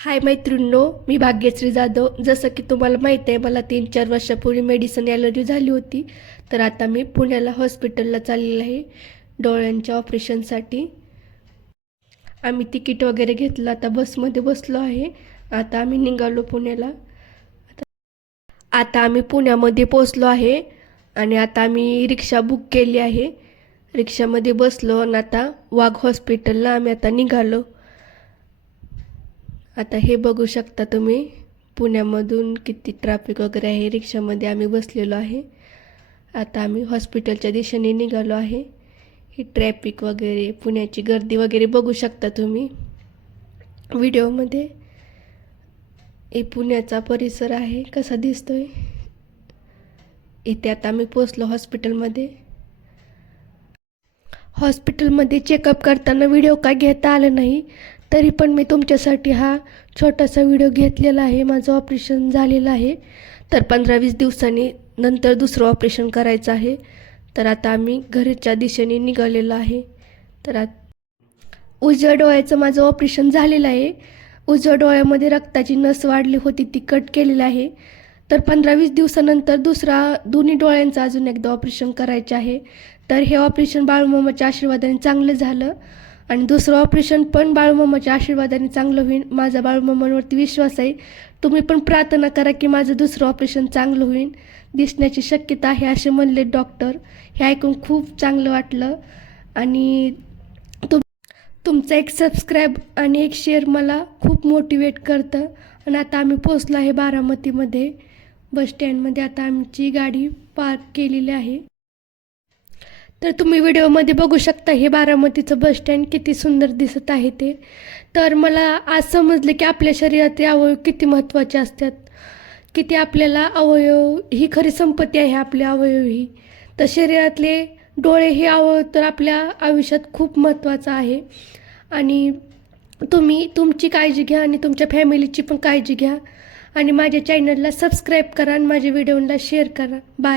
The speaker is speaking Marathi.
हाय मैत्रिणींनो, मी भाग्यश्री जाधव. जसं की तुम्हाला माहीत आहे, मला 3-4 वर्षापूर्वी मेडिसिन ॲलर्जी झाली होती. तर आता मी पुण्याला हॉस्पिटलला चाललेलं आहे डोळ्यांच्या ऑपरेशनसाठी. आम्ही तिकीट वगैरे घेतलं, आता बसमध्ये बसलो आहे. आता आम्ही निघालो पुण्याला. आता आम्ही पुण्यामध्ये पोचलो आहे आणि आता आम्ही रिक्षा बुक केली आहे. रिक्षामध्ये बसलो आणि आता वाघ हॉस्पिटलला आम्ही आता निघालो. आता हे बघू शकता तुम्ही, पुण्यामधून किती ट्रॅफिक वगैरे आहे. रिक्षामध्ये आम्ही बसलेलो आहे. आता आम्ही हॉस्पिटलच्या दिशेने निघालो आहे. ही ट्रॅफिक वगैरे, पुण्याची गर्दी वगैरे बघू शकता तुम्ही व्हिडिओमध्ये. हे पुण्याचा परिसर आहे, कसा दिसतोय. इथे आता आम्ही पोचलो हॉस्पिटलमध्ये. हॉस्पिटलमध्ये चेकअप करताना व्हिडिओ काय घेता आलं नाही, तरी पण मी तुमच्यासाठी हा छोटासा व्हिडिओ घेतलेला आहे. माझं ऑपरेशन झालेलं आहे, तर 15-20 दिवसांनी नंतर दुसरं ऑपरेशन करायचं आहे. तर आता आम्ही घरच्या दिशेने निघालेलो आहे. तर उजव्या डोळ्याचं माझं ऑपरेशन झालेलं आहे. उजव्या डोळ्यामध्ये रक्ताची नस वाढली होती, ती कट केलेली आहे. तर 15-20 दिवसानंतर दोन्ही डोळ्यांचं अजून एकदा ऑपरेशन करायचं आहे. तर हे ऑपरेशन बाळूमामाच्या आशीर्वादाने चांगलं झालं आणि दुसरं ऑपरेशन पण बाळूमामाच्या आशीर्वादाने चांगलं होईल. माझा बाळूमामांवरती विश्वास आहे. तुम्ही पण प्रार्थना करा की माझं दुसरं ऑपरेशन चांगलं होईल. दिसण्याची शक्यता आहे असे म्हणले डॉक्टर. हे ऐकून खूप चांगलं वाटलं आणि तुमचा एक सबस्क्राईब आणि एक शेअर मला खूप मोटिवेट करतं. आणि आता आम्ही पोचलो आहे बारामतीमध्ये बस स्टँडमध्ये. आता आमची गाडी पार्क केलेली आहे. तर तुम्ही व्हिडिओमध्ये बघू शकता हे बारामतीचं बस स्टँड किती सुंदर दिसत आहे ते. तर मला आज समजलं की आपल्या शरीरातले अवयव किती महत्त्वाचे असतात, किती आपल्याला अवयव ही खरी संपत्ती आहे. आपले अवयव ही, तर शरीरातले डोळे हे अवयव तर आपल्या आयुष्यात खूप महत्त्वाचं आहे. आणि तुम्ही तुमची काळजी घ्या आणि तुमच्या फॅमिलीची पण काळजी घ्या आणि माझ्या चॅनलला सबस्क्राईब करा आणि माझ्या व्हिडिओला शेअर करा. बाय.